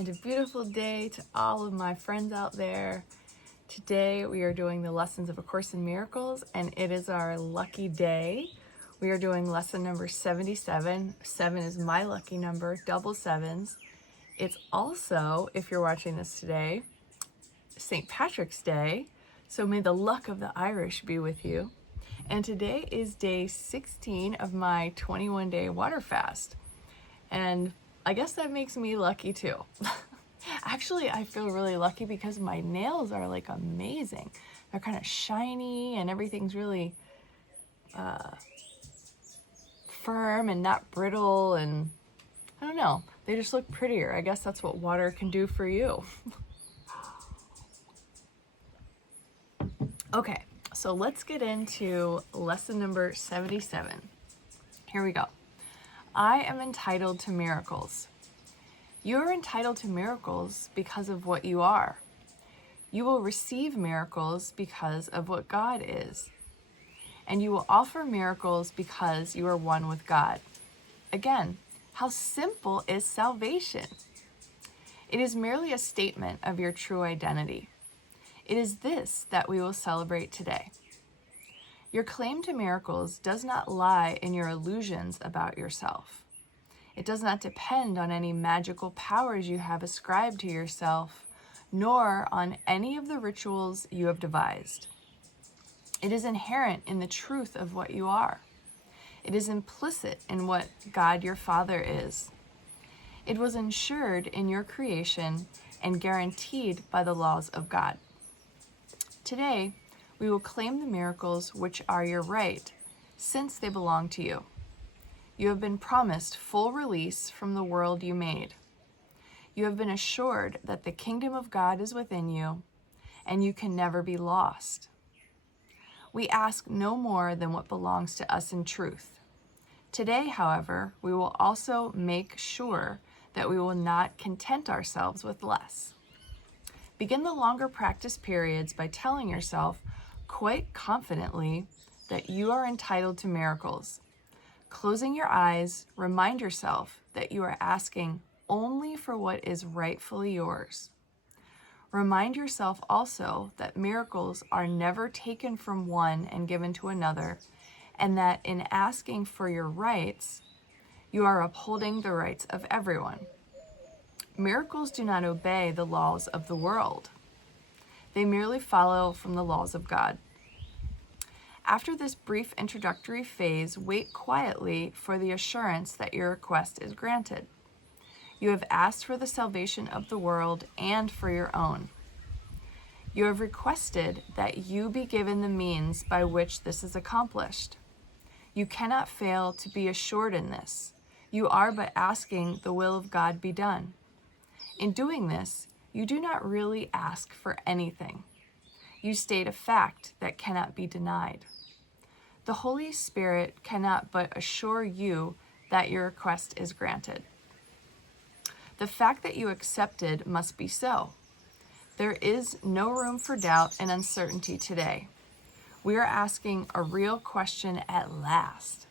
and a beautiful day to all of my friends out there. Today we are doing the Lessons of A Course in Miracles, and it is our lucky day. We are doing lesson number 77. 7 is my lucky number, double sevens. It's also, if you're watching this today, St. Patrick's Day, so may the luck of the Irish be with you. And today is day 16 of my 21-day water fast. And I guess that makes me lucky too. Actually, I feel really lucky because my nails are like amazing. They're kind of shiny and everything's really firm and not brittle, and I don't know, they just look prettier. I guess that's what water can do for you. Okay, so let's get into lesson number 77. Here we go. I am entitled to miracles. You are entitled to miracles because of what you are. You will receive miracles because of what God is. And you will offer miracles because you are one with God. Again, how simple is salvation? It is merely a statement of your true identity. It is this that we will celebrate today. Your claim to miracles does not lie in your illusions about yourself. It does not depend on any magical powers you have ascribed to yourself, nor on any of the rituals you have devised. It is inherent in the truth of what you are. It is implicit in what God your Father is. It was ensured in your creation and guaranteed by the laws of God. Today, we will claim the miracles which are your right, since they belong to you. You have been promised full release from the world you made. You have been assured that the kingdom of God is within you, and you can never be lost. We ask no more than what belongs to us in truth. Today, however, we will also make sure that we will not content ourselves with less. Begin the longer practice periods by telling yourself quite confidently that you are entitled to miracles. Closing your eyes, remind yourself that you are asking only for what is rightfully yours. Remind yourself also that miracles are never taken from one and given to another, and that in asking for your rights, you are upholding the rights of everyone. Miracles do not obey the laws of the world. They merely follow from the laws of God. After this brief introductory phase, wait quietly for the assurance that your request is granted. You have asked for the salvation of the world and for your own. You have requested that you be given the means by which this is accomplished. You cannot fail to be assured in this. You are but asking the will of God be done. In doing this, you do not really ask for anything. You state a fact that cannot be denied. The Holy Spirit cannot but assure you that your request is granted. The fact that you accepted must be so. There is no room for doubt and uncertainty today. We are asking a real question at last.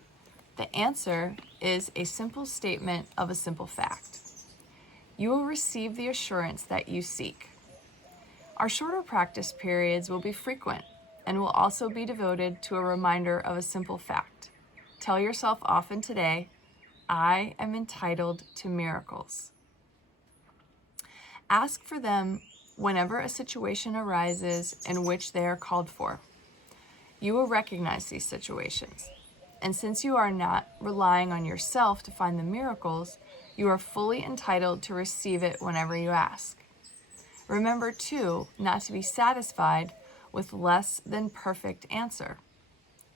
The answer is a simple statement of a simple fact. You will receive the assurance that you seek. Our shorter practice periods will be frequent and will also be devoted to a reminder of a simple fact. Tell yourself often today, I am entitled to miracles. Ask for them whenever a situation arises in which they are called for. You will recognize these situations. And since you are not relying on yourself to find the miracles, you are fully entitled to receive it whenever you ask. Remember, too, not to be satisfied with less than perfect answer.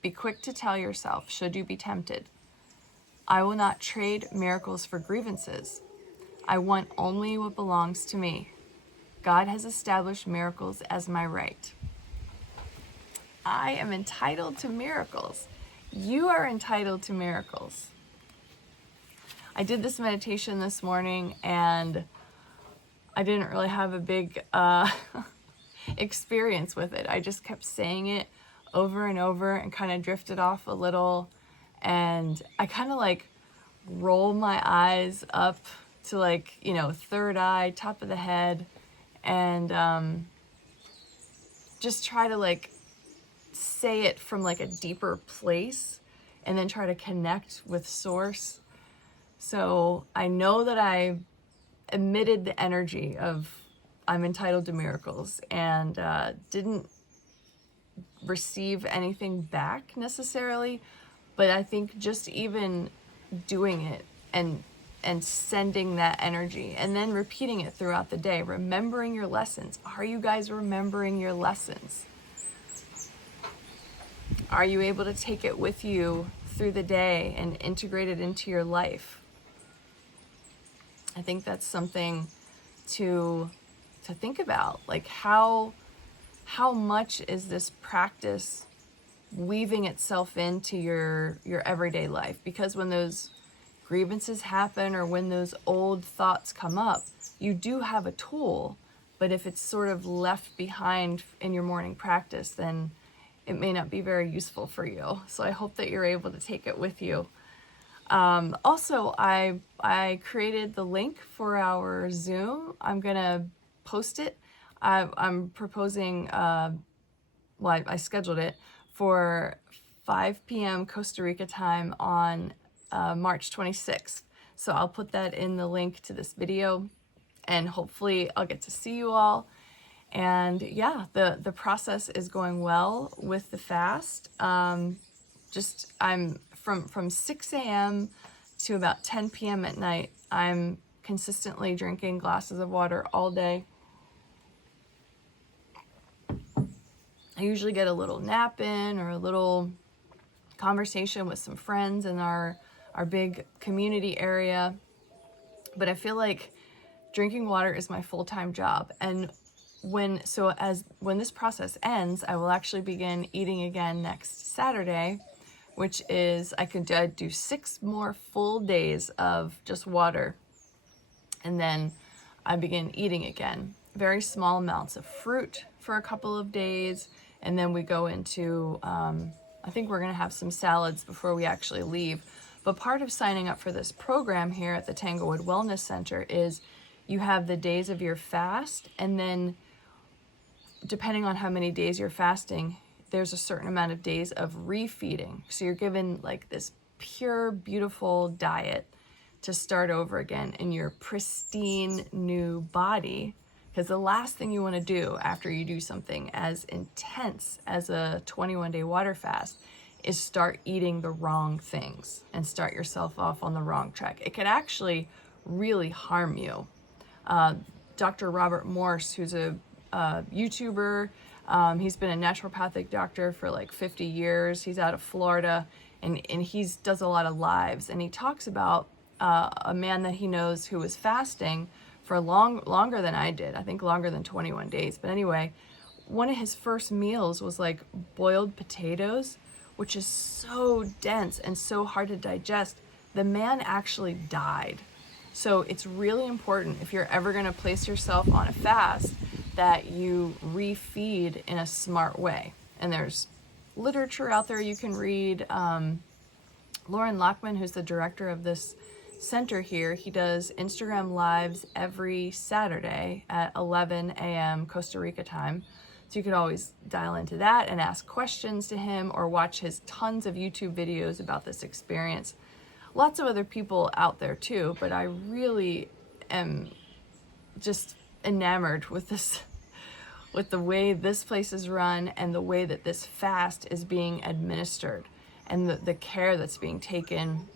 Be quick to tell yourself, should you be tempted, I will not trade miracles for grievances. I want only what belongs to me. God has established miracles as my right. I am entitled to miracles. You are entitled to miracles. I did this meditation this morning and I didn't really have a big experience with it. I just kept saying it over and over and kind of drifted off a little, and I kind of like roll my eyes up to like, you know, third eye, top of the head, and just try to like say it from like a deeper place and then try to connect with source. So I know that I emitted the energy of I'm entitled to miracles, and didn't receive anything back necessarily, but I think just even doing it and sending that energy and then repeating it throughout the day, remembering your lessons. Are you guys remembering your lessons? Are you able to take it with you through the day and integrate it into your life? I think that's something to think about. Like how much is this practice weaving itself into your everyday life? Because when those grievances happen or when those old thoughts come up, you do have a tool, but if it's sort of left behind in your morning practice, then it may not be very useful for you. So I hope that you're able to take it with you. Also, I created the link for our Zoom. I'm gonna post it. I'm proposing, I scheduled it for 5 p.m. Costa Rica time on March 26th. So I'll put that in the link to this video, and hopefully I'll get to see you all. And yeah, the process is going well with the fast. I'm from 6 a.m. to about 10 p.m. at night. I'm consistently drinking glasses of water all day. I usually get a little nap in or a little conversation with some friends in our big community area. But I feel like drinking water is my full-time job. And when this process ends, I will actually begin eating again next Saturday, which is I could do 6 more full days of just water. And then I begin eating again. Very small amounts of fruit for a couple of days. And then we go into, I think we're gonna have some salads before we actually leave. But part of signing up for this program here at the Tanglewood Wellness Center is you have the days of your fast, and then depending on how many days you're fasting, there's a certain amount of days of refeeding. So you're given like this pure, beautiful diet to start over again in your pristine new body. Because the last thing you want to do after you do something as intense as a 21-day water fast is start eating the wrong things and start yourself off on the wrong track. It could actually really harm you. Dr. Robert Morse, who's a YouTuber, he's been a naturopathic doctor for like 50 years. He's out of Florida, and he does a lot of lives, and he talks about a man that he knows who was fasting for longer than I did. I think longer than 21 days. But anyway, one of his first meals was like boiled potatoes, which is so dense and so hard to digest. The man actually died. So it's really important, if you're ever going to place yourself on a fast, that you refeed in a smart way. And there's literature out there you can read. Lauren Lockman, who's the director of this center here, he does Instagram lives every Saturday at 11 a.m. Costa Rica time. So you could always dial into that and ask questions to him, or watch his tons of YouTube videos about this experience. Lots of other people out there too, but I really am just enamored with this, with the way this place is run and the way that this fast is being administered, and the care that's being taken,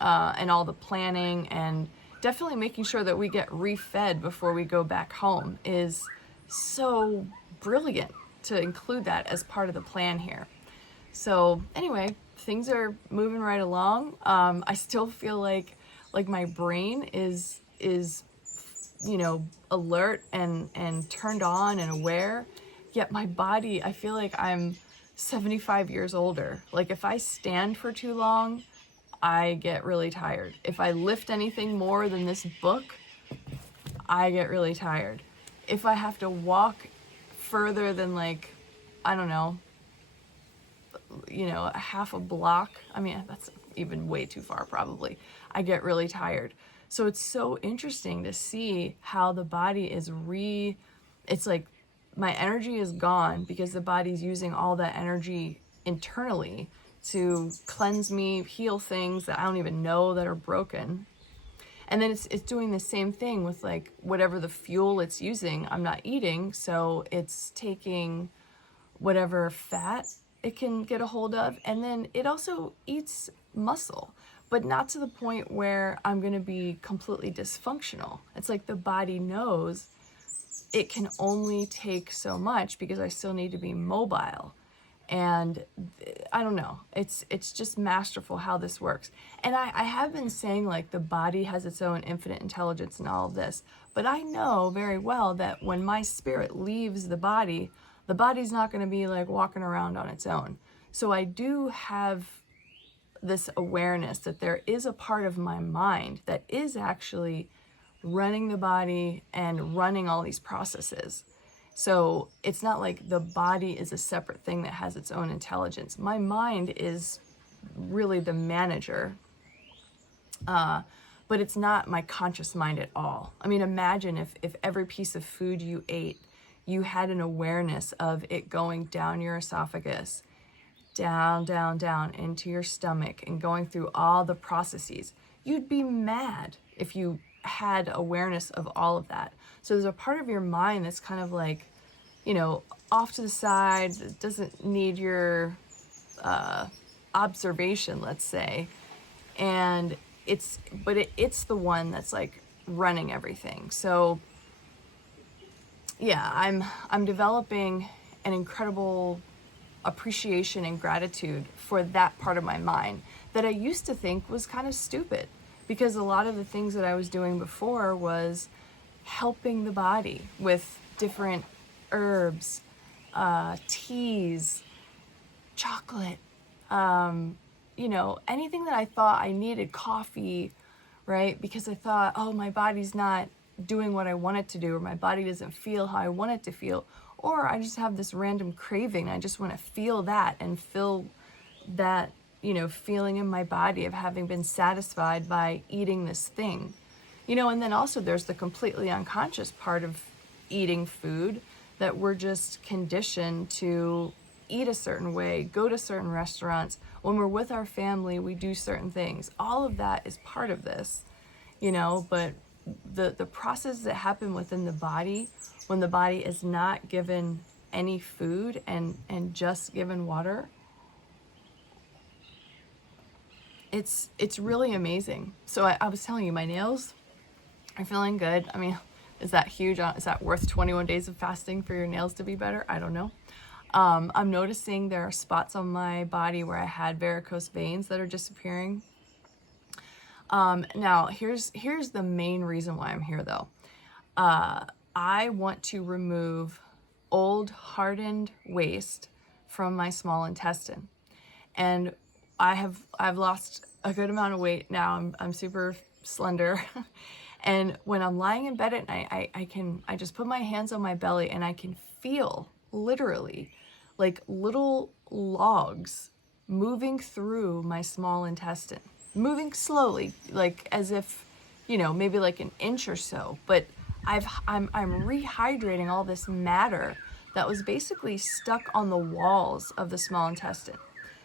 and all the planning, and definitely making sure that we get refed before we go back home is so brilliant to include that as part of the plan here. So anyway, things are moving right along. I still feel like my brain is alert and turned on and aware, yet my body, I feel like I'm 75 years older. Like if I stand for too long, I get really tired. If I lift anything more than this book, I get really tired. If I have to walk further than like, I don't know, a half a block, I mean, that's even way too far probably, I get really tired. So it's so interesting to see how the body is it's like my energy is gone because the body's using all that energy internally to cleanse me, heal things that I don't even know that are broken. And then it's doing the same thing with like whatever the fuel it's using, I'm not eating, so it's taking whatever fat it can get a hold of, and then it also eats muscle, but not to the point where I'm going to be completely dysfunctional. It's like the body knows it can only take so much because I still need to be mobile. And I don't know, it's just masterful how this works. And I have been saying like the body has its own infinite intelligence and all of this, but I know very well that when my spirit leaves the body's not going to be like walking around on its own. So I do have this awareness that there is a part of my mind that is actually running the body and running all these processes. So it's not like the body is a separate thing that has its own intelligence. My mind is really the manager, but it's not my conscious mind at all. I mean, imagine if every piece of food you ate, you had an awareness of it going down your esophagus, down, down, down into your stomach and going through all the processes. You'd be mad if you had awareness of all of that. So there's a part of your mind that's kind of like, you know, off to the side, it doesn't need your observation, let's say. And it's the one that's like running everything. So yeah, I'm developing an incredible appreciation and gratitude for that part of my mind that I used to think was kind of stupid, because a lot of the things that I was doing before was helping the body with different herbs, teas, chocolate, you know, anything that I thought I needed, coffee, right? Because I thought, oh, my body's not doing what I want it to do, or my body doesn't feel how I want it to feel, or I just have this random craving. I just want to feel that and feel that, you know, feeling in my body of having been satisfied by eating this thing, you know. And then also there's the completely unconscious part of eating food that we're just conditioned to eat a certain way, go to certain restaurants. When we're with our family, we do certain things. All of that is part of this, you know, but the processes that happen within the body when the body is not given any food and just given water, it's really amazing. So I was telling you, my nails are feeling good. I mean, is that huge? Is that worth 21 days of fasting for your nails to be better? I don't know. I'm noticing there are spots on my body where I had varicose veins that are disappearing. Now here's the main reason why I'm here though. I want to remove old hardened waste from my small intestine, and I've lost a good amount of weight now. I'm super slender. And when I'm lying in bed at night, I just put my hands on my belly and I can feel literally like little logs moving through my small intestine, moving slowly, like as if, you know, maybe like an inch or so, but I'm rehydrating all this matter that was basically stuck on the walls of the small intestine.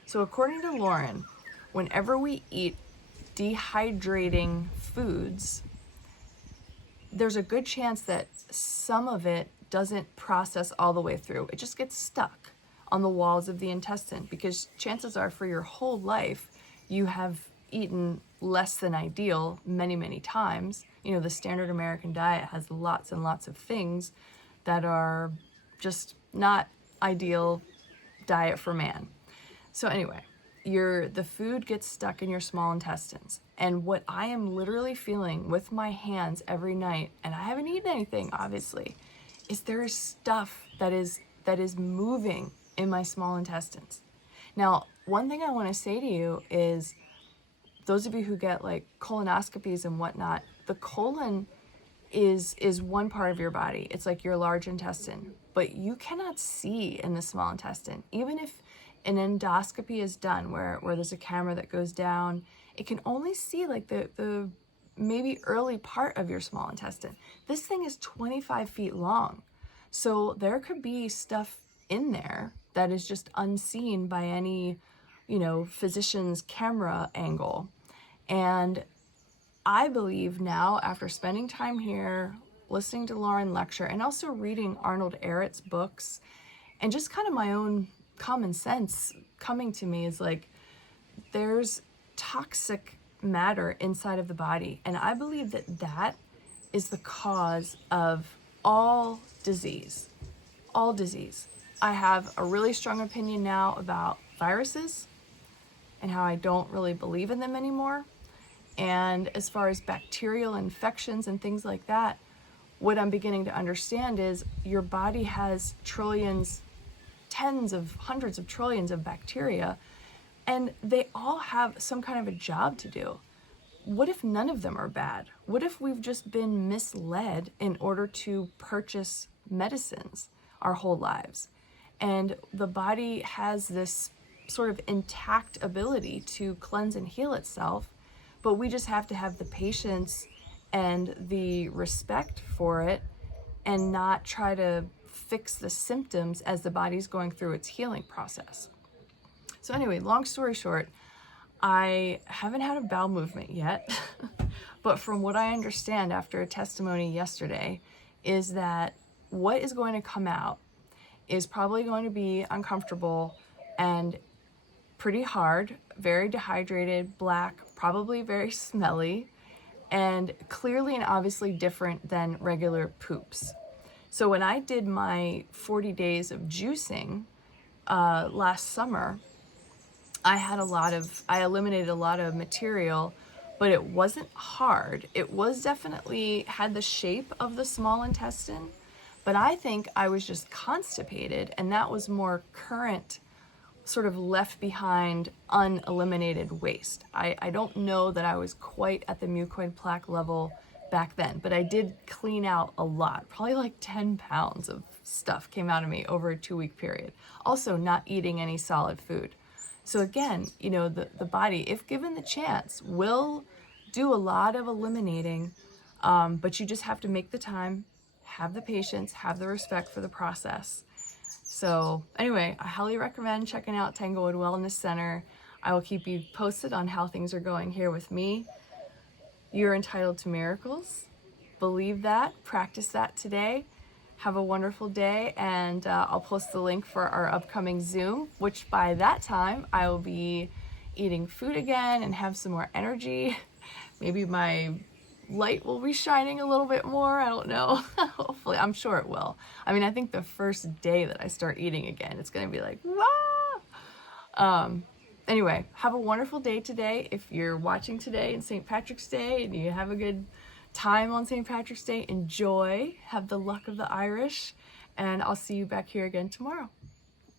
So according to Lauren, whenever we eat dehydrating foods, there's a good chance that some of it doesn't process all the way through. It just gets stuck on the walls of the intestine, because chances are for your whole life you have eaten less than ideal many times. You know, the standard American diet has lots and lots of things that are just not ideal diet for man. So anyway, the food gets stuck in your small intestines. And what I am literally feeling with my hands every night, and I haven't eaten anything obviously, is there is stuff that is moving in my small intestines. Now, one thing I want to say to you is, those of you who get like colonoscopies and whatnot, the colon is one part of your body. It's like your large intestine, but you cannot see in the small intestine. Even if an endoscopy is done where there's a camera that goes down, it can only see like the maybe early part of your small intestine. This thing is 25 feet long. So there could be stuff in there that is just unseen by any, physician's camera angle. And I believe now, after spending time here, listening to Lauren lecture, and also reading Arnold Ehret's books, and just kind of my own common sense coming to me, is like, there's toxic matter inside of the body. And I believe that that is the cause of all disease. All disease. I have a really strong opinion now about viruses and how I don't really believe in them anymore. And as far as bacterial infections and things like that, what I'm beginning to understand is your body has trillions, tens of hundreds of trillions of bacteria, and they all have some kind of a job to do. What if none of them are bad? What if we've just been misled in order to purchase medicines our whole lives? And the body has this sort of intact ability to cleanse and heal itself, but we just have to have the patience and the respect for it and not try to fix the symptoms as the body's going through its healing process. So anyway, long story short, I haven't had a bowel movement yet, but from what I understand after a testimony yesterday is that what is going to come out is probably going to be uncomfortable and pretty hard, very dehydrated, black, probably very smelly, and clearly and obviously different than regular poops. So when I did my 40 days of juicing last summer, I eliminated a lot of material, but it wasn't hard. It was definitely had the shape of the small intestine, but I think I was just constipated, and that was more current, sort of left behind, uneliminated waste. I don't know that I was quite at the mucoid plaque level back then, but I did clean out a lot. Probably like 10 pounds of stuff came out of me over a 2-week period. Also, not eating any solid food. So again, the body, if given the chance, will do a lot of eliminating, but you just have to make the time, have the patience, have the respect for the process. So anyway, I highly recommend checking out Tanglewood Wellness Center. I will keep you posted on how things are going here with me. You're entitled to miracles. Believe that, practice that today. Have a wonderful day, and I'll post the link for our upcoming Zoom, which by that time I will be eating food again and have some more energy. Maybe my light will be shining a little bit more. I don't know. Hopefully, I'm sure it will. I mean, I think the first day that I start eating again, it's going to be like, wow. Anyway, have a wonderful day today. If you're watching today in St. Patrick's Day and you have a good time on St. Patrick's Day, enjoy, have the luck of the Irish, and I'll see you back here again tomorrow.